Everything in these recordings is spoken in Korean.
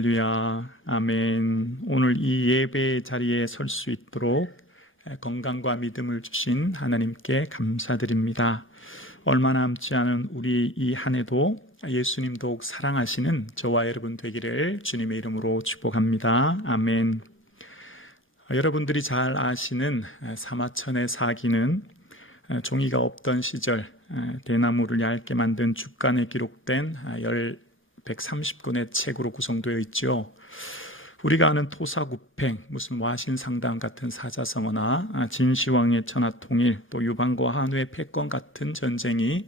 할렐루야, 아멘. 오늘 이 예배 자리에 설 수 있도록 건강과 믿음을 주신 하나님께 감사드립니다. 얼마 남지 않은 우리 이 한 해도 예수님 더욱 사랑하시는 저와 여러분 되기를 주님의 이름으로 축복합니다. 아멘. 여러분들이 잘 아시는 사마천의 사기는 종이가 없던 시절 대나무를 얇게 만든 죽간에 기록된 130권의 책으로 구성되어 있죠. 우리가 아는 토사구팽, 무슨 와신상담 같은 사자성어나 진시황의 천하통일, 또 유방과 한우의 패권 같은 전쟁이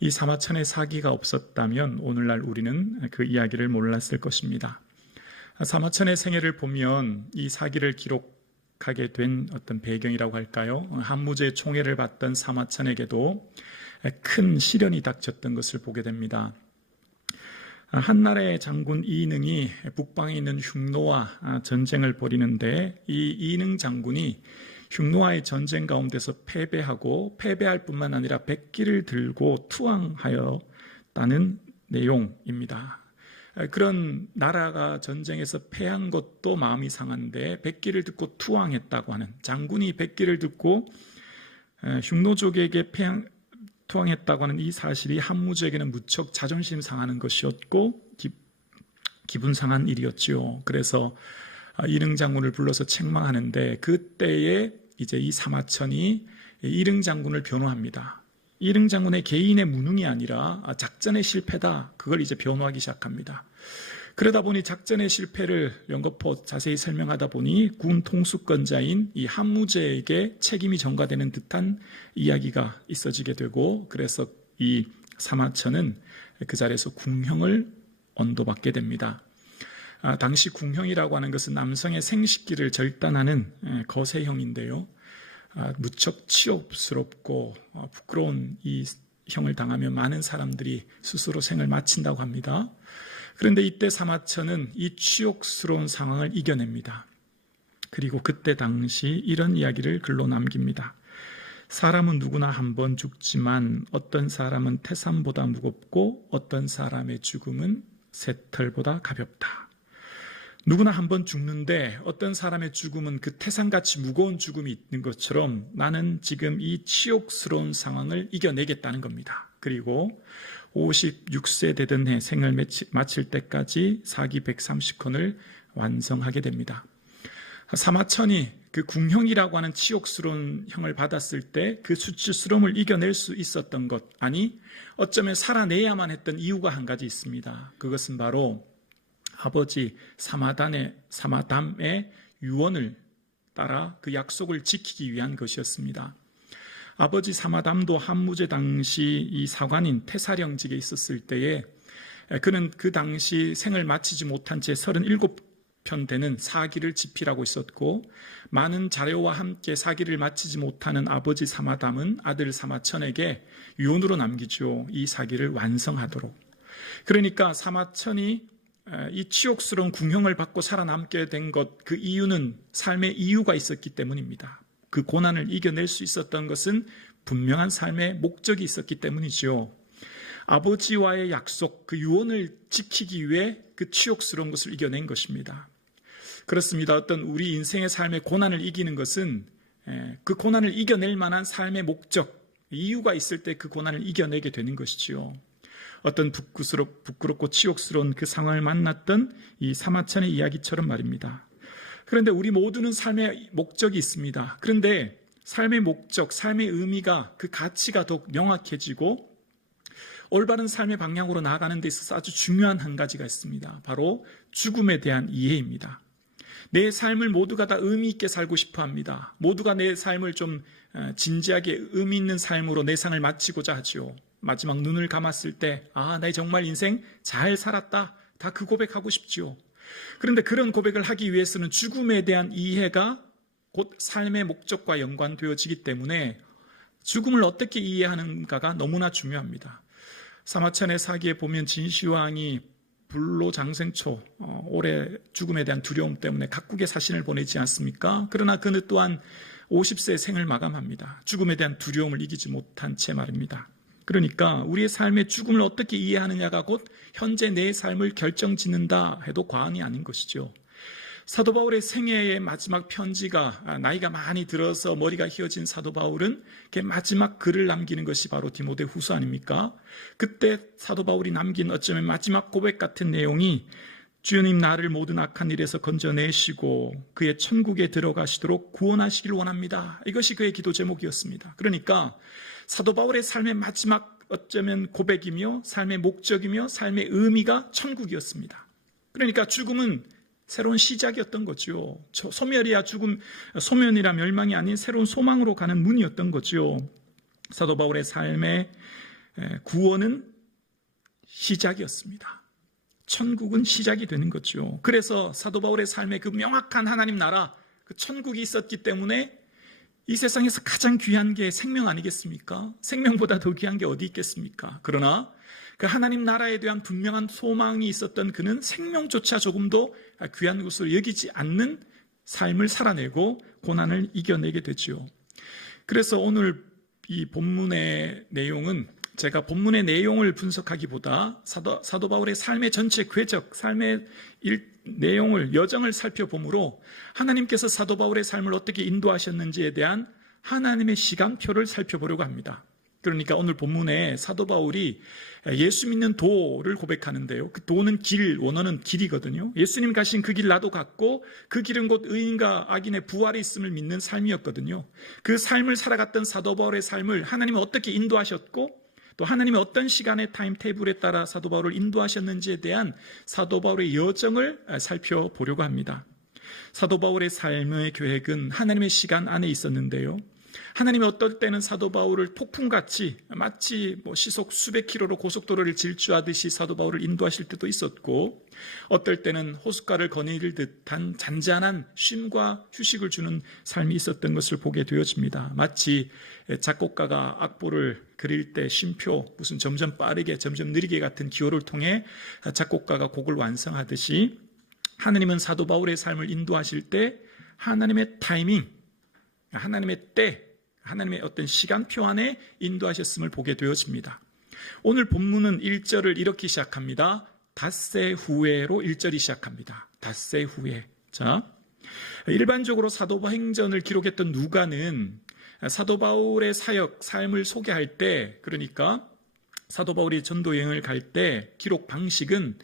이 사마천의 사기가 없었다면 오늘날 우리는 그 이야기를 몰랐을 것입니다. 사마천의 생애를 보면 이 사기를 기록하게 된 어떤 배경이라고 할까요? 한무제의 총애를 받던 사마천에게도 큰 시련이 닥쳤던 것을 보게 됩니다. 한나라의 장군 이능이 북방에 있는 흉노와 전쟁을 벌이는데 이 이능 장군이 흉노와의 전쟁 가운데서 패배하고 패배할 뿐만 아니라 백기를 들고 투항하였다는 내용입니다. 그런 나라가 전쟁에서 패한 것도 마음이 상한데 백기를 듣고 투항했다고 하는, 장군이 백기를 듣고 흉노족에게 투항했다고 하는 이 사실이 한무제에게는 무척 자존심 상하는 것이었고 기분 상한 일이었지요. 그래서 이릉 장군을 불러서 책망하는데 그때에 이제 이 사마천이 이릉 장군을 변호합니다. 이릉 장군의 개인의 무능이 아니라 작전의 실패다, 그걸 이제 변호하기 시작합니다. 그러다 보니 작전의 실패를 연거푸 자세히 설명하다 보니 군 통수권자인 이 한무제에게 책임이 전가되는 듯한 이야기가 있어지게 되고, 그래서 이 사마천은 그 자리에서 궁형을 언도받게 됩니다. 당시 궁형이라고 하는 것은 남성의 생식기를 절단하는 거세형인데요. 무척 치욕스럽고 부끄러운 이 형을 당하면 많은 사람들이 스스로 생을 마친다고 합니다. 그런데 이때 사마천은 이 치욕스러운 상황을 이겨냅니다. 그리고 그때 당시 이런 이야기를 글로 남깁니다. 사람은 누구나 한 번 죽지만 어떤 사람은 태산보다 무겁고 어떤 사람의 죽음은 새털보다 가볍다. 누구나 한 번 죽는데 어떤 사람의 죽음은 그 태산같이 무거운 죽음이 있는 것처럼 나는 지금 이 치욕스러운 상황을 이겨내겠다는 겁니다. 그리고 56세 되던 해 생을 마칠 때까지 사기 130권을 완성하게 됩니다. 사마천이 그 궁형이라고 하는 치욕스러운 형을 받았을 때 그 수치스러움을 이겨낼 수 있었던 것, 아니 어쩌면 살아내야만 했던 이유가 한 가지 있습니다. 그것은 바로 아버지 사마담의 유언을 따라 그 약속을 지키기 위한 것이었습니다. 아버지 사마담도 한무제 당시 이 사관인 태사령직에 있었을 때에 그는 그 당시 생을 마치지 못한 채 37편 되는 사기를 집필하고 있었고, 많은 자료와 함께 사기를 마치지 못하는 아버지 사마담은 아들 사마천에게 유언으로 남기죠. 이 사기를 완성하도록. 그러니까 사마천이 이 치욕스러운 궁형을 받고 살아남게 된 것, 그 이유는 삶의 이유가 있었기 때문입니다. 그 고난을 이겨낼 수 있었던 것은 분명한 삶의 목적이 있었기 때문이죠. 아버지와의 약속, 그 유언을 지키기 위해 그 치욕스러운 것을 이겨낸 것입니다. 그렇습니다. 어떤 우리 인생의 삶의 고난을 이기는 것은 그 고난을 이겨낼 만한 삶의 목적, 이유가 있을 때 그 고난을 이겨내게 되는 것이지요. 어떤 부끄럽고 치욕스러운 그 상황을 만났던 이 사마천의 이야기처럼 말입니다. 그런데 우리 모두는 삶의 목적이 있습니다. 그런데 삶의 목적, 삶의 의미가, 그 가치가 더욱 명확해지고 올바른 삶의 방향으로 나아가는 데 있어서 아주 중요한 한 가지가 있습니다. 바로 죽음에 대한 이해입니다. 내 삶을 모두가 다 의미 있게 살고 싶어 합니다. 모두가 내 삶을 좀 진지하게 의미 있는 삶으로 내 삶을 마치고자 하죠. 마지막 눈을 감았을 때 나 정말 인생 잘 살았다, 다 그 고백하고 싶지요. 그런데 그런 고백을 하기 위해서는 죽음에 대한 이해가 곧 삶의 목적과 연관되어지기 때문에 죽음을 어떻게 이해하는가가 너무나 중요합니다. 사마천의 사기에 보면 진시황이 불로장생초, 올해 죽음에 대한 두려움 때문에 각국에 사신을 보내지 않습니까? 그러나 그는 또한 50세 생을 마감합니다. 죽음에 대한 두려움을 이기지 못한 채 말입니다. 그러니까 우리의 삶의 죽음을 어떻게 이해하느냐가 곧 현재 내 삶을 결정짓는다 해도 과언이 아닌 것이죠. 사도 바울의 생애의 마지막 편지가, 나이가 많이 들어서 머리가 휘어진 사도 바울은 그 마지막 글을 남기는 것이 바로 디모데 후서 아닙니까? 그때 사도 바울이 남긴 어쩌면 마지막 고백 같은 내용이 주님 나를 모든 악한 일에서 건져내시고 그의 천국에 들어가시도록 구원하시길 원합니다. 이것이 그의 기도 제목이었습니다. 그러니까 사도 바울의 삶의 마지막 어쩌면 고백이며 삶의 목적이며 삶의 의미가 천국이었습니다. 그러니까 죽음은 새로운 시작이었던 거죠. 소멸이야 죽음, 소멸이라 멸망이 아닌 새로운 소망으로 가는 문이었던 거죠. 사도 바울의 삶의 구원은 시작이었습니다. 천국은 시작이 되는 거죠. 그래서 사도 바울의 삶에 그 명확한 하나님 나라, 그 천국이 있었기 때문에 이 세상에서 가장 귀한 게 생명 아니겠습니까? 생명보다 더 귀한 게 어디 있겠습니까? 그러나 그 하나님 나라에 대한 분명한 소망이 있었던 그는 생명조차 조금도 귀한 것으로 여기지 않는 삶을 살아내고 고난을 이겨내게 되죠. 그래서 오늘 이 본문의 내용은 제가 본문의 내용을 분석하기보다 사도 바울의 삶의 전체 궤적, 삶의 내용을, 여정을 살펴보므로 하나님께서 사도 바울의 삶을 어떻게 인도하셨는지에 대한 하나님의 시간표를 살펴보려고 합니다. 그러니까 오늘 본문에 사도 바울이 예수 믿는 도를 고백하는데요. 그 도는 길, 원어는 길이거든요. 예수님 가신 그 길 나도 갔고 그 길은 곧 의인과 악인의 부활이 있음을 믿는 삶이었거든요. 그 삶을 살아갔던 사도 바울의 삶을 하나님은 어떻게 인도하셨고 또 하나님의 어떤 시간의 타임테이블에 따라 사도 바울을 인도하셨는지에 대한 사도 바울의 여정을 살펴보려고 합니다. 사도 바울의 삶의 계획은 하나님의 시간 안에 있었는데요. 하나님이 어떨 때는 사도 바울을 폭풍같이 마치 시속 수백 킬로로 고속도로를 질주하듯이 사도 바울을 인도하실 때도 있었고, 어떨 때는 호숫가를 거닐 듯한 잔잔한 쉼과 휴식을 주는 삶이 있었던 것을 보게 되어집니다. 마치 작곡가가 악보를 그릴 때 쉼표, 무슨 점점 빠르게 점점 느리게 같은 기호를 통해 작곡가가 곡을 완성하듯이 하나님은 사도 바울의 삶을 인도하실 때 하나님의 타이밍, 하나님의 때, 하나님의 어떤 시간표 안에 인도하셨음을 보게 되어집니다. 오늘 본문은 1절을 이렇게 시작합니다. 닷새 후에로 1절이 시작합니다. 닷새 후에. 자, 일반적으로 사도 행전을 기록했던 누가는 사도 바울의 사역, 삶을 소개할 때, 그러니까 사도 바울이 전도 여행을 갈 때 기록 방식은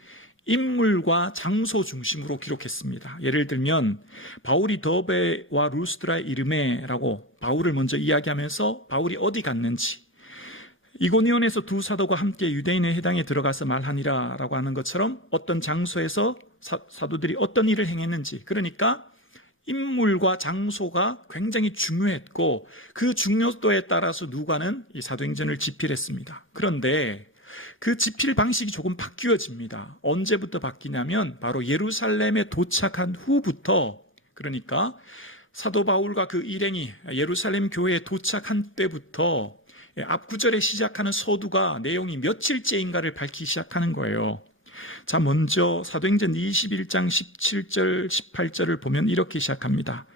인물과 장소 중심으로 기록했습니다. 예를 들면 바울이 더베와 루스드라의 이르메라고 바울을 먼저 이야기하면서 바울이 어디 갔는지, 이고니온에서 두 사도가 함께 유대인의 회당에 들어가서 말하니라 라고 하는 것처럼 어떤 장소에서 사도들이 어떤 일을 행했는지, 그러니까 인물과 장소가 굉장히 중요했고 그 중요도에 따라서 누가는 이 사도행전을 집필했습니다. 그런데 그 집필 방식이 조금 바뀌어집니다. 언제부터 바뀌냐면 바로 예루살렘에 도착한 후부터, 그러니까 사도 바울과 그 일행이 예루살렘 교회에 도착한 때부터 앞 구절에 시작하는 서두가 내용이 며칠째인가를 밝히기 시작하는 거예요. 자, 먼저 사도행전 21장 17절 18절을 보면 이렇게 시작합니다.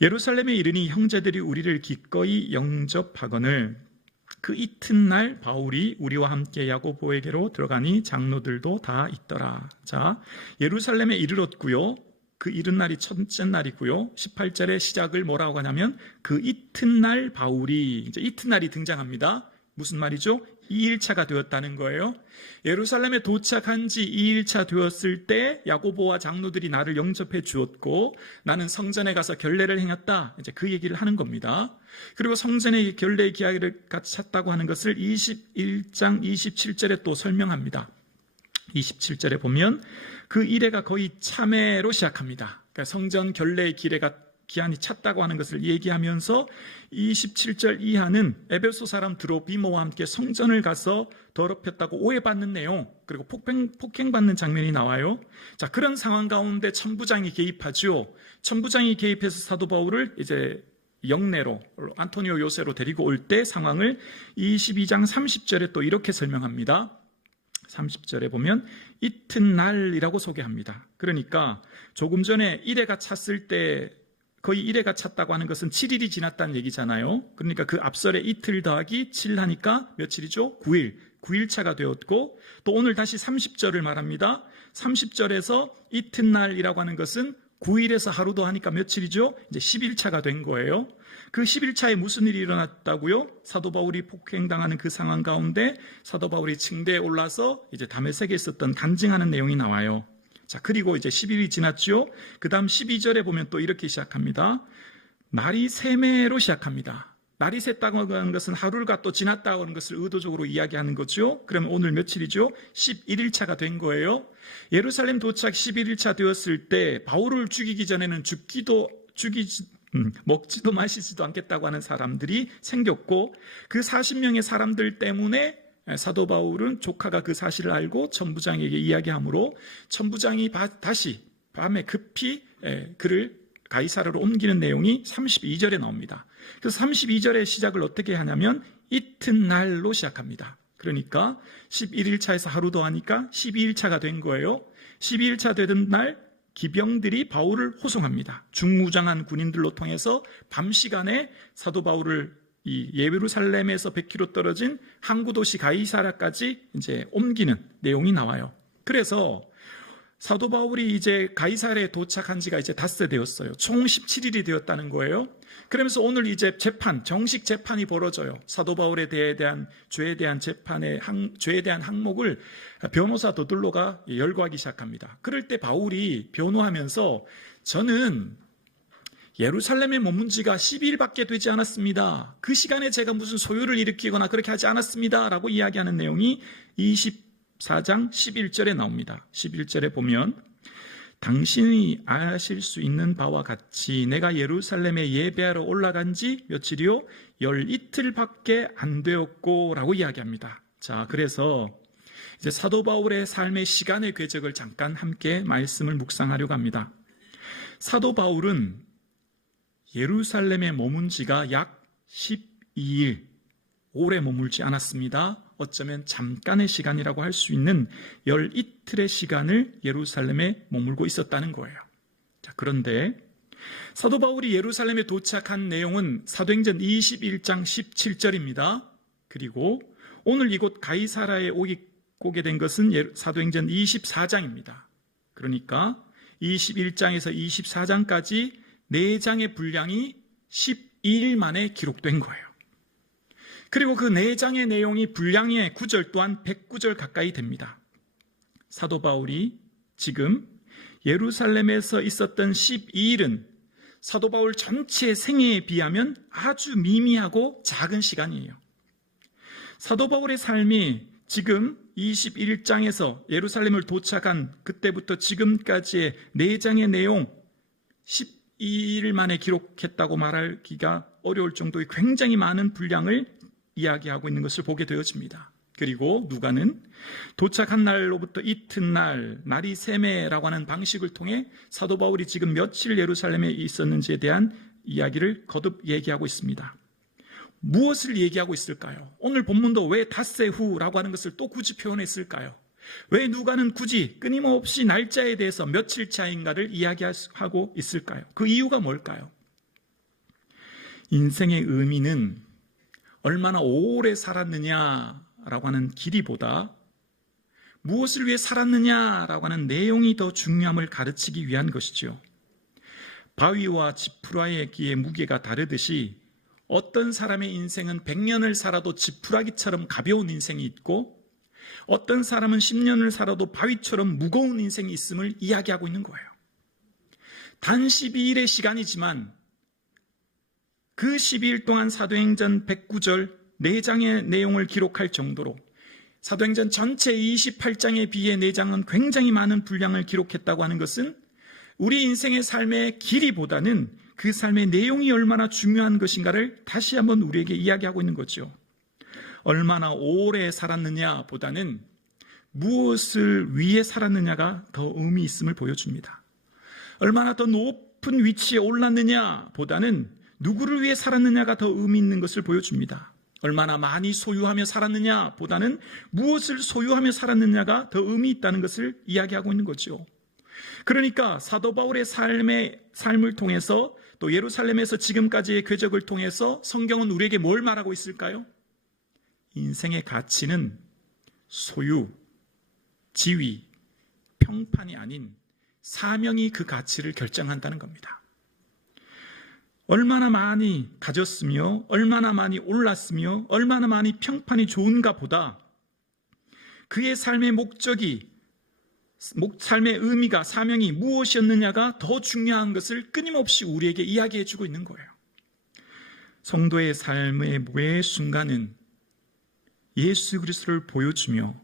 예루살렘에 이르니 형제들이 우리를 기꺼이 영접하거늘 그 이튿날 바울이 우리와 함께 야고보에게로 들어가니 장로들도 다 있더라. 자, 예루살렘에 이르렀고요. 그 이튿날이 첫째 날이고요. 18절의 시작을 뭐라고 하냐면 그 이튿날 바울이, 이제 이튿날이 등장합니다. 무슨 말이죠? 2일차가 되었다는 거예요. 예루살렘에 도착한 지 2일차 되었을 때 야고보와 장로들이 나를 영접해 주었고 나는 성전에 가서 결례를 행했다. 이제 그 얘기를 하는 겁니다. 그리고 성전의 결례 기하를 같이 찼다고 하는 것을 21장 27절에 또 설명합니다. 27절에 보면 그 이래가 거의 참회로 시작합니다. 그러니까 성전 결례의 기한이 찼다고 하는 것을 얘기하면서 27절 이하는 에베소 사람 드로비모와 함께 성전을 가서 더럽혔다고 오해받는 내용, 그리고 폭행받는 장면이 나와요. 자, 그런 상황 가운데 천부장이 개입하죠. 천부장이 개입해서 사도 바울을 이제 영내로 안토니오 요새로 데리고 올 때 상황을 22장 30절에 또 이렇게 설명합니다. 30절에 보면 이튿날이라고 소개합니다. 그러니까 조금 전에 이래가 찼을 때 거의 1회가 찼다고 하는 것은 7일이 지났다는 얘기잖아요. 그러니까 그 앞설에 이틀 더하기 7 하니까 며칠이죠? 9일. 9일차가 되었고, 또 오늘 다시 30절을 말합니다. 30절에서 이튿날이라고 하는 것은 9일에서 하루 더 하니까 며칠이죠? 이제 10일차가 된 거예요. 그 10일차에 무슨 일이 일어났다고요? 사도 바울이 폭행당하는 그 상황 가운데 사도 바울이 층대에 올라서 이제 다메섹에 있었던 간증하는 내용이 나와요. 자, 그리고 이제 10일이 지났죠? 그 다음 12절에 보면 또 이렇게 시작합니다. 날이 세매로 시작합니다. 날이 샜다고 하는 것은 하루가 또 지났다고 하는 것을 의도적으로 이야기하는 거죠. 그러면 오늘 며칠이죠? 11일차가 된 거예요. 예루살렘 도착 11일차 되었을 때 바울을 죽이기 전에는 먹지도 마시지도 않겠다고 하는 사람들이 생겼고, 그 40명의 사람들 때문에 사도 바울은 조카가 그 사실을 알고 천부장에게 이야기하므로 천부장이 다시 밤에 급히 그를 가이사랴로 옮기는 내용이 32절에 나옵니다. 그래서 32절의 시작을 어떻게 하냐면 이튿날로 시작합니다. 그러니까 11일차에서 하루 더 하니까 12일차가 된 거예요. 12일차 되던 날 기병들이 바울을 호송합니다. 중무장한 군인들로 통해서 밤 시간에 사도 바울을 이 예루살렘에서 100km 떨어진 항구 도시 가이사랴까지 이제 옮기는 내용이 나와요. 그래서 사도 바울이 이제 가이사랴에 도착한 지가 이제 닷새 되었어요. 총 17일이 되었다는 거예요. 그러면서 오늘 이제 정식 재판이 벌어져요. 사도 바울에 대한 죄에 대한 죄에 대한 항목을 변호사 도들로가 열거하기 시작합니다. 그럴 때 바울이 변호하면서 저는 예루살렘에 머문 지가 12일밖에 되지 않았습니다. 그 시간에 제가 무슨 소요를 일으키거나 그렇게 하지 않았습니다. 라고 이야기하는 내용이 24장 11절에 나옵니다. 11절에 보면 당신이 아실 수 있는 바와 같이 내가 예루살렘에 예배하러 올라간 지 며칠이요? 12일밖에 안 되었고 라고 이야기합니다. 자, 그래서 이제 사도 바울의 삶의 시간의 궤적을 잠깐 함께 말씀을 묵상하려고 합니다. 사도 바울은 예루살렘에 머문 지가 약 12일, 오래 머물지 않았습니다. 어쩌면 잠깐의 시간이라고 할 수 있는 12일의 시간을 예루살렘에 머물고 있었다는 거예요. 자, 그런데 사도 바울이 예루살렘에 도착한 내용은 사도행전 21장 17절입니다. 그리고 오늘 이곳 가이사랴에 오게 된 것은 사도행전 24장입니다. 그러니까 21장에서 24장까지 4장의 분량이 12일 만에 기록된 거예요. 그리고 그 4장의 내용이 분량의 구절 또한 109절 가까이 됩니다. 사도 바울이 지금 예루살렘에서 있었던 12일은 사도 바울 전체의 생애에 비하면 아주 미미하고 작은 시간이에요. 사도 바울의 삶이 지금 21장에서 예루살렘을 도착한 그때부터 지금까지의 4장의 내용 12일 만에 기록했다고 말하기가 어려울 정도의 굉장히 많은 분량을 이야기하고 있는 것을 보게 되어집니다. 그리고 누가는 도착한 날로부터 이튿날, 날이 세매라고 하는 방식을 통해 사도 바울이 지금 며칠 예루살렘에 있었는지에 대한 이야기를 거듭 얘기하고 있습니다. 무엇을 얘기하고 있을까요? 오늘 본문도 왜 닷새 후라고 하는 것을 또 굳이 표현했을까요? 왜 누가는 굳이 끊임없이 날짜에 대해서 며칠 차인가를 이야기하고 있을까요? 그 이유가 뭘까요? 인생의 의미는 얼마나 오래 살았느냐라고 하는 길이보다 무엇을 위해 살았느냐라고 하는 내용이 더 중요함을 가르치기 위한 것이죠. 바위와 지푸라기의 무게가 다르듯이 어떤 사람의 인생은 100년을 살아도 지푸라기처럼 가벼운 인생이 있고 어떤 사람은 10년을 살아도 바위처럼 무거운 인생이 있음을 이야기하고 있는 거예요. 단 12일의 시간이지만 그 12일 동안 사도행전 109절 4장의 내용을 기록할 정도로 사도행전 전체 28장에 비해 4장은 굉장히 많은 분량을 기록했다고 하는 것은 우리 인생의 삶의 길이보다는 그 삶의 내용이 얼마나 중요한 것인가를 다시 한번 우리에게 이야기하고 있는 거죠. 얼마나 오래 살았느냐 보다는 무엇을 위해 살았느냐가 더 의미 있음을 보여줍니다. 얼마나 더 높은 위치에 올랐느냐 보다는 누구를 위해 살았느냐가 더 의미 있는 것을 보여줍니다. 얼마나 많이 소유하며 살았느냐 보다는 무엇을 소유하며 살았느냐가 더 의미 있다는 것을 이야기하고 있는 거죠. 그러니까 사도 바울의 삶을 통해서 또 예루살렘에서 지금까지의 궤적을 통해서 성경은 우리에게 뭘 말하고 있을까요? 인생의 가치는 소유, 지위, 평판이 아닌 사명이 그 가치를 결정한다는 겁니다. 얼마나 많이 가졌으며 얼마나 많이 올랐으며 얼마나 많이 평판이 좋은가 보다 그의 삶의 목적이, 삶의 의미가, 사명이 무엇이었느냐가 더 중요한 것을 끊임없이 우리에게 이야기해 주고 있는 거예요. 성도의 삶의 매 순간은 예수 그리스도를 보여주며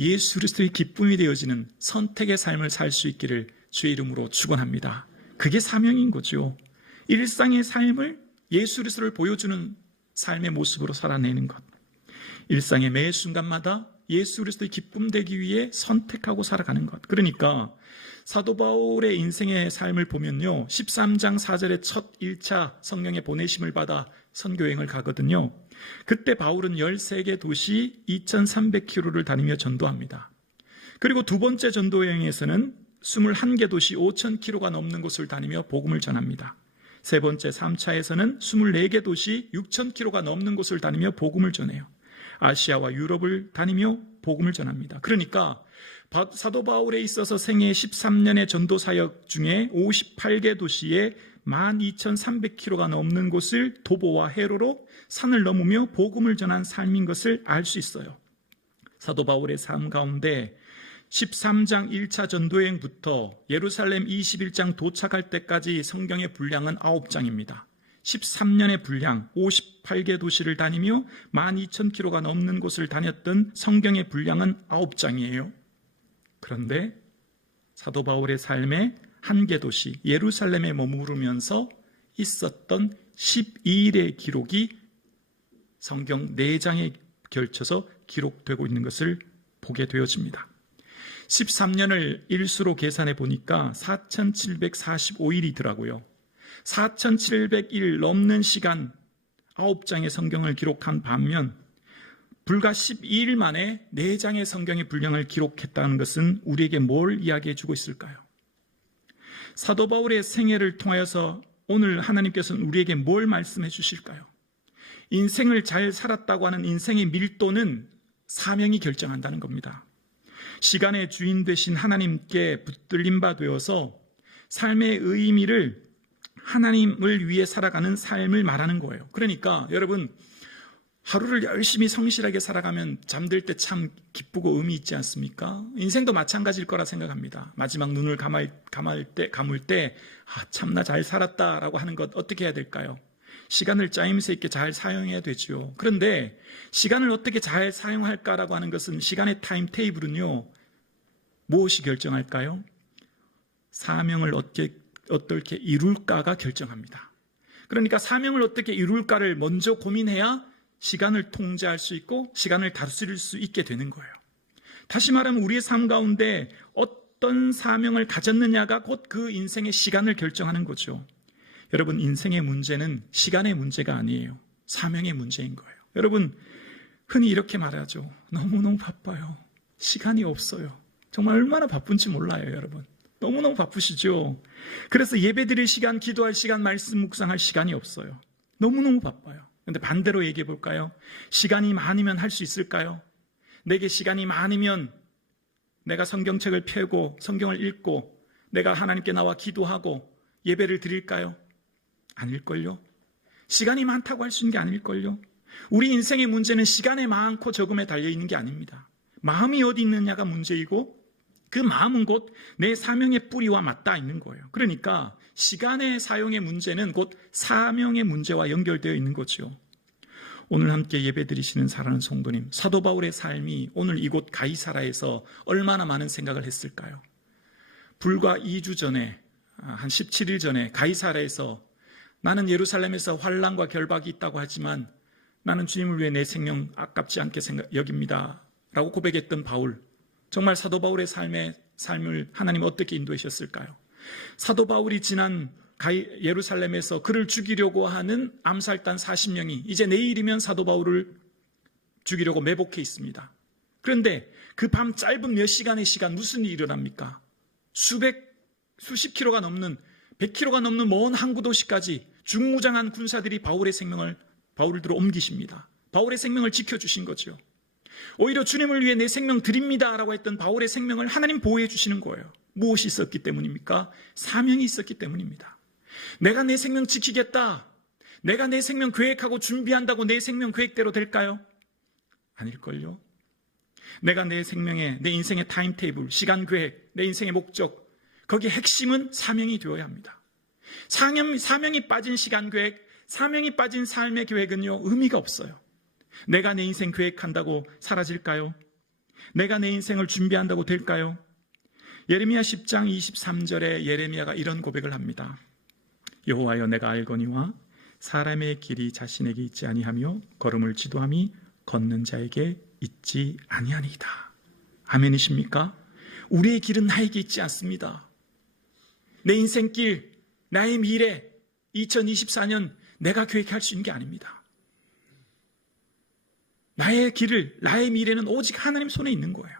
예수 그리스도의 기쁨이 되어지는 선택의 삶을 살 수 있기를 주의 이름으로 축원합니다. 그게 사명인 거죠. 일상의 삶을 예수 그리스도를 보여주는 삶의 모습으로 살아내는 것. 일상의 매 순간마다 예수 그리스도의 기쁨 되기 위해 선택하고 살아가는 것. 그러니까 사도 바울의 인생의 삶을 보면요, 13장 4절에 첫 1차 성령의 보내심을 받아 선교여행을 가거든요. 그때 바울은 13개 도시 2300km를 다니며 전도합니다. 그리고 두 번째 전도여행에서는 21개 도시 5000km가 넘는 곳을 다니며 복음을 전합니다. 세 번째 3차에서는 24개 도시 6000km가 넘는 곳을 다니며 복음을 전해요. 아시아와 유럽을 다니며 복음을 전합니다. 그러니까 사도 바울에 있어서 생애 13년의 전도 사역 중에 58개 도시에 12,300km가 넘는 곳을 도보와 해로로 산을 넘으며 복음을 전한 삶인 것을 알 수 있어요. 사도 바울의 삶 가운데 13장 1차 전도여행부터 예루살렘 21장 도착할 때까지 성경의 분량은 9장입니다. 13년의 분량, 58개 도시를 다니며 12,000km가 넘는 곳을 다녔던 성경의 분량은 9장이에요. 그런데 사도 바울의 삶의 한 개 도시 예루살렘에 머무르면서 있었던 12일의 기록이 성경 4장에 걸쳐서 기록되고 있는 것을 보게 되어집니다. 13년을 일수로 계산해 보니까 4,745일이더라고요. 4,700일 넘는 시간 9장의 성경을 기록한 반면 불과 12일 만에 4장의 성경의 분량을 기록했다는 것은 우리에게 뭘 이야기해 주고 있을까요? 사도 바울의 생애를 통하여서 오늘 하나님께서는 우리에게 뭘 말씀해 주실까요? 인생을 잘 살았다고 하는 인생의 밀도는 사명이 결정한다는 겁니다. 시간의 주인 되신 하나님께 붙들림 바 되어서 삶의 의미를 하나님을 위해 살아가는 삶을 말하는 거예요. 그러니까 여러분, 하루를 열심히 성실하게 살아가면 잠들 때 참 기쁘고 의미 있지 않습니까? 인생도 마찬가지일 거라 생각합니다. 마지막 눈을 감을 때 참나 잘 살았다라고 하는 것 어떻게 해야 될까요? 시간을 짜임새 있게 잘 사용해야 되죠. 그런데 시간을 어떻게 잘 사용할까라고 하는 것은 시간의 타임 테이블은요, 무엇이 결정할까요? 사명을 어떻게 이룰까가 결정합니다. 그러니까 사명을 어떻게 이룰까를 먼저 고민해야 시간을 통제할 수 있고 시간을 다스릴 수 있게 되는 거예요. 다시 말하면 우리의 삶 가운데 어떤 사명을 가졌느냐가 곧 그 인생의 시간을 결정하는 거죠. 여러분, 인생의 문제는 시간의 문제가 아니에요. 사명의 문제인 거예요. 여러분, 흔히 이렇게 말하죠. 너무너무 바빠요. 시간이 없어요. 정말 얼마나 바쁜지 몰라요, 여러분. 너무너무 바쁘시죠? 그래서 예배드릴 시간, 기도할 시간, 말씀 묵상할 시간이 없어요. 너무너무 바빠요. 그런데 반대로 얘기해 볼까요? 시간이 많으면 할 수 있을까요? 내게 시간이 많으면 내가 성경책을 펴고 성경을 읽고 내가 하나님께 나와 기도하고 예배를 드릴까요? 아닐걸요? 시간이 많다고 할 수 있는 게 아닐걸요? 우리 인생의 문제는 시간에 많고 적음에 달려있는 게 아닙니다. 마음이 어디 있느냐가 문제이고 그 마음은 곧 내 사명의 뿌리와 맞닿아 있는 거예요. 그러니까 시간의 사용의 문제는 곧 사명의 문제와 연결되어 있는 거죠. 오늘 함께 예배드리시는 사랑하는 성도님, 사도 바울의 삶이 오늘 이곳 가이사라에서 얼마나 많은 생각을 했을까요? 불과 2주 전에, 한 17일 전에 가이사라에서 나는 예루살렘에서 환난과 결박이 있다고 하지만 나는 주님을 위해 내 생명 아깝지 않게 여깁니다 라고 고백했던 바울, 정말 사도 바울의 삶을 하나님 어떻게 인도하셨을까요? 사도 바울이 지난 예루살렘에서 그를 죽이려고 하는 암살단 40명이 이제 내일이면 사도 바울을 죽이려고 매복해 있습니다. 그런데 그 밤 짧은 몇 시간의 시간 무슨 일이 일어납니까? 수십 킬로가 넘는 100km가 넘는 먼 항구 도시까지 중무장한 군사들이 바울을 옮기십니다. 바울의 생명을 지켜주신 거죠. 오히려 주님을 위해 내 생명 드립니다 라고 했던 바울의 생명을 하나님 보호해 주시는 거예요. 무엇이 있었기 때문입니까? 사명이 있었기 때문입니다. 내가 내 생명 지키겠다, 내가 내 생명 계획하고 준비한다고 내 생명 계획대로 될까요? 아닐걸요. 내가 내 생명의, 내 인생의 타임테이블, 시간 계획, 내 인생의 목적, 거기에 핵심은 사명이 되어야 합니다. 사명이 빠진 시간 계획, 사명이 빠진 삶의 계획은요, 의미가 없어요. 내가 내 인생 계획한다고 사라질까요? 내가 내 인생을 준비한다고 될까요? 예레미야 10장 23절에 예레미야가 이런 고백을 합니다. 여호와여, 내가 알거니와 사람의 길이 자신에게 있지 아니하며 걸음을 지도함이 걷는 자에게 있지 아니하니이다. 아멘이십니까? 우리의 길은 나에게 있지 않습니다. 내 인생길, 나의 미래, 2024년 내가 계획할 수 있는 게 아닙니다. 나의 길을, 나의 미래는 오직 하나님 손에 있는 거예요.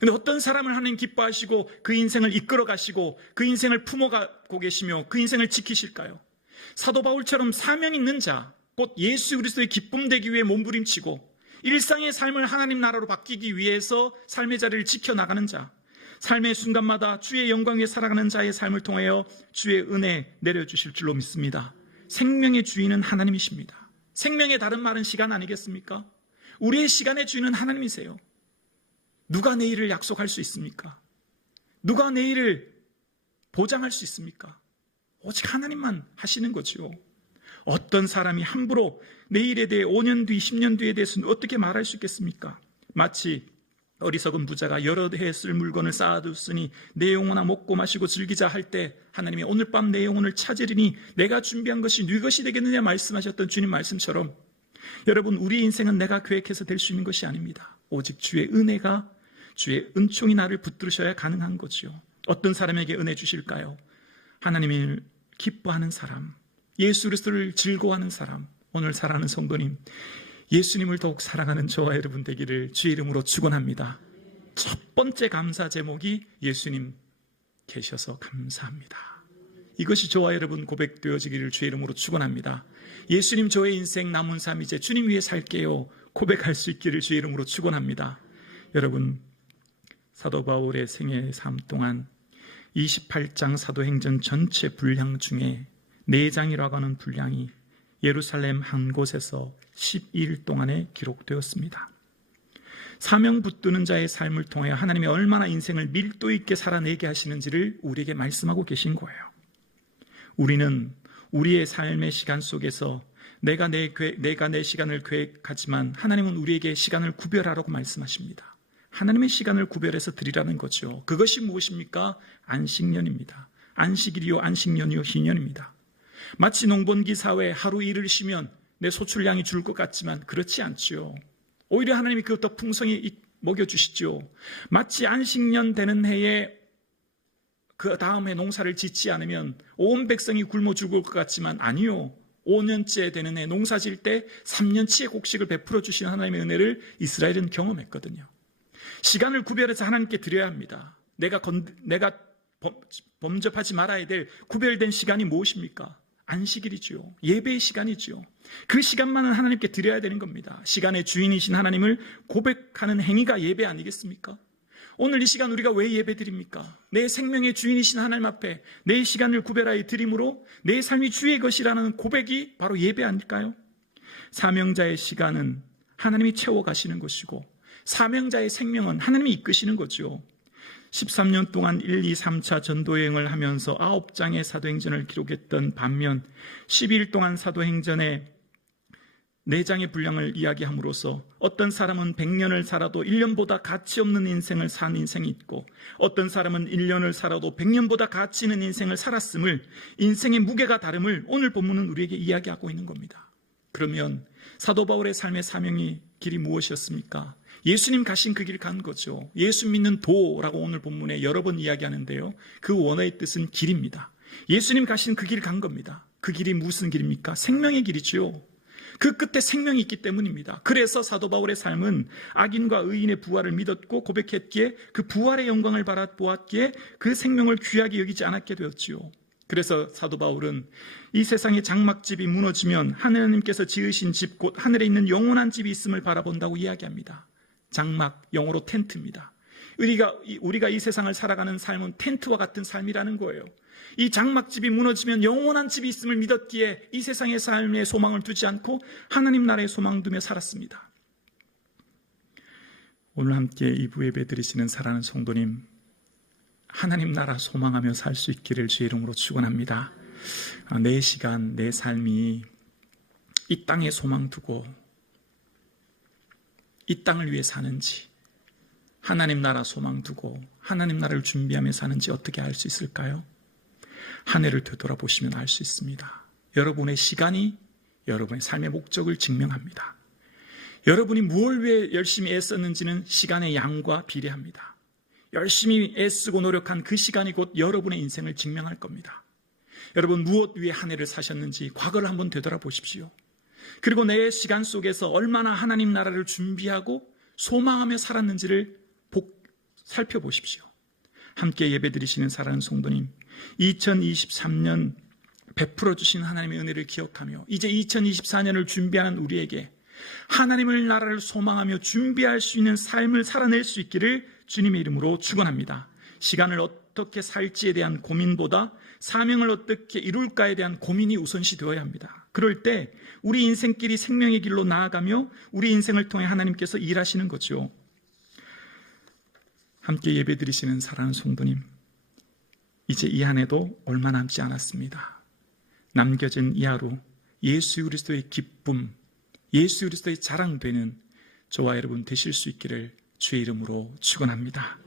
근데 어떤 사람을 하나님 기뻐하시고 그 인생을 이끌어 가시고 그 인생을 품어가고 계시며 그 인생을 지키실까요? 사도 바울처럼 사명 있는 자, 곧 예수 그리스도의 기쁨 되기 위해 몸부림치고 일상의 삶을 하나님 나라로 바뀌기 위해서 삶의 자리를 지켜나가는 자, 삶의 순간마다 주의 영광 위에 살아가는 자의 삶을 통하여 주의 은혜 내려주실 줄로 믿습니다. 생명의 주인은 하나님이십니다. 생명의 다른 말은 시간 아니겠습니까? 우리의 시간의 주인은 하나님이세요. 누가 내일을 약속할 수 있습니까? 누가 내일을 보장할 수 있습니까? 오직 하나님만 하시는 거죠. 어떤 사람이 함부로 내일에 대해 5년 뒤, 10년 뒤에 대해서는 어떻게 말할 수 있겠습니까? 마치 어리석은 부자가 여러 해 쓸 물건을 쌓아뒀으니 내 영혼아 먹고 마시고 즐기자 할 때 하나님이 오늘 밤 내 영혼을 찾으리니 내가 준비한 것이 네 것이 되겠느냐 말씀하셨던 주님 말씀처럼, 여러분, 우리 인생은 내가 계획해서 될 수 있는 것이 아닙니다. 오직 주의 은혜가, 주의 은총이 나를 붙들으셔야 가능한 거죠. 어떤 사람에게 은혜 주실까요? 하나님을 기뻐하는 사람, 예수 그리스도를 즐거워하는 사람. 오늘 사랑하는 성도님, 예수님을 더욱 사랑하는 저와 여러분 되기를 주의 이름으로 축원합니다. 첫 번째 감사 제목이 예수님 계셔서 감사합니다. 이것이 저와 여러분 고백되어지기를 주의 이름으로 축원합니다. 예수님, 저의 인생 남은 삶 이제 주님 위해 살게요 고백할 수 있기를 주의 이름으로 축원합니다. 여러분, 사도 바울의 생애 삶 동안 28장 사도행전 전체 분량 중에 4장이라고 하는 분량이 예루살렘 한 곳에서 12일 동안에 기록되었습니다. 사명 붙드는 자의 삶을 통하여 하나님이 얼마나 인생을 밀도 있게 살아내게 하시는지를 우리에게 말씀하고 계신 거예요. 우리는 우리의 삶의 시간 속에서 내가 내 시간을 계획하지만 하나님은 우리에게 시간을 구별하라고 말씀하십니다. 하나님의 시간을 구별해서 드리라는 거죠. 그것이 무엇입니까? 안식년입니다. 안식일이요 안식년이요 희년입니다. 마치 농번기 사회에 하루 일을 쉬면 내 소출량이 줄 것 같지만 그렇지 않죠. 오히려 하나님이 그것도 풍성히 먹여주시죠. 마치 안식년 되는 해에 그 다음 해 농사를 짓지 않으면 온 백성이 굶어 죽을 것 같지만 아니요. 5년째 되는 해 농사 질 때 3년치의 곡식을 베풀어 주시는 하나님의 은혜를 이스라엘은 경험했거든요. 시간을 구별해서 하나님께 드려야 합니다. 내가 범접하지 말아야 될 구별된 시간이 무엇입니까? 안식일이죠. 예배의 시간이죠. 그 시간만은 하나님께 드려야 되는 겁니다. 시간의 주인이신 하나님을 고백하는 행위가 예배 아니겠습니까? 오늘 이 시간 우리가 왜 예배 드립니까? 내 생명의 주인이신 하나님 앞에 내 시간을 구별하여 드림으로 내 삶이 주의 것이라는 고백이 바로 예배 아닐까요? 사명자의 시간은 하나님이 채워가시는 것이고 사명자의 생명은 하나님이 이끄시는 거죠. 13년 동안 1, 2, 3차 전도여행을 하면서 9장의 사도행전을 기록했던 반면 12일 동안 사도행전의 4장의 분량을 이야기함으로써 어떤 사람은 100년을 살아도 1년보다 가치 없는 인생을 산 인생이 있고 어떤 사람은 1년을 살아도 100년보다 가치 있는 인생을 살았음을, 인생의 무게가 다름을 오늘 본문은 우리에게 이야기하고 있는 겁니다. 그러면 사도 바울의 삶의 사명의 길이 무엇이었습니까? 예수님 가신 그 길 간 거죠. 예수 믿는 도라고 오늘 본문에 여러 번 이야기하는데요. 그 원어의 뜻은 길입니다. 예수님 가신 그 길 간 겁니다. 그 길이 무슨 길입니까? 생명의 길이죠. 그 끝에 생명이 있기 때문입니다. 그래서 사도 바울의 삶은 악인과 의인의 부활을 믿었고 고백했기에 그 부활의 영광을 바라보았기에 그 생명을 귀하게 여기지 않았게 되었지요. 그래서 사도 바울은 이 세상의 장막집이 무너지면 하나님께서 지으신 집, 곧 하늘에 있는 영원한 집이 있음을 바라본다고 이야기합니다. 장막, 영어로 텐트입니다. 우리가 이 세상을 살아가는 삶은 텐트와 같은 삶이라는 거예요. 이 장막집이 무너지면 영원한 집이 있음을 믿었기에 이 세상의 삶에 소망을 두지 않고 하나님 나라에 소망 두며 살았습니다. 오늘 함께 2부 예배 드리시는 사랑하는 성도님, 하나님 나라 소망하며 살 수 있기를 주의 이름으로 축원합니다. 내 시간, 내 삶이 이 땅에 소망 두고 이 땅을 위해 사는지, 하나님 나라 소망 두고 하나님 나라를 준비하며 사는지 어떻게 알 수 있을까요? 한 해를 되돌아보시면 알 수 있습니다. 여러분의 시간이 여러분의 삶의 목적을 증명합니다. 여러분이 무엇을 위해 열심히 애썼는지는 시간의 양과 비례합니다. 열심히 애쓰고 노력한 그 시간이 곧 여러분의 인생을 증명할 겁니다. 여러분 무엇 위해 한 해를 사셨는지 과거를 한번 되돌아보십시오. 그리고 내 시간 속에서 얼마나 하나님 나라를 준비하고 소망하며 살았는지를 살펴보십시오. 함께 예배드리시는 사랑하는 성도님, 2023년 베풀어 주신 하나님의 은혜를 기억하며 이제 2024년을 준비하는 우리에게 하나님의 나라를 소망하며 준비할 수 있는 삶을 살아낼 수 있기를 주님의 이름으로 축원합니다. 시간을 어떻게 살지에 대한 고민보다 사명을 어떻게 이룰까에 대한 고민이 우선시 되어야 합니다. 그럴 때 우리 인생길이 생명의 길로 나아가며 우리 인생을 통해 하나님께서 일하시는 거죠. 함께 예배드리시는 사랑하는 성도님, 이제 이 한 해도 얼마 남지 않았습니다. 남겨진 이 하루, 예수 그리스도의 기쁨, 예수 그리스도의 자랑되는 저와 여러분 되실 수 있기를 주의 이름으로 축원합니다.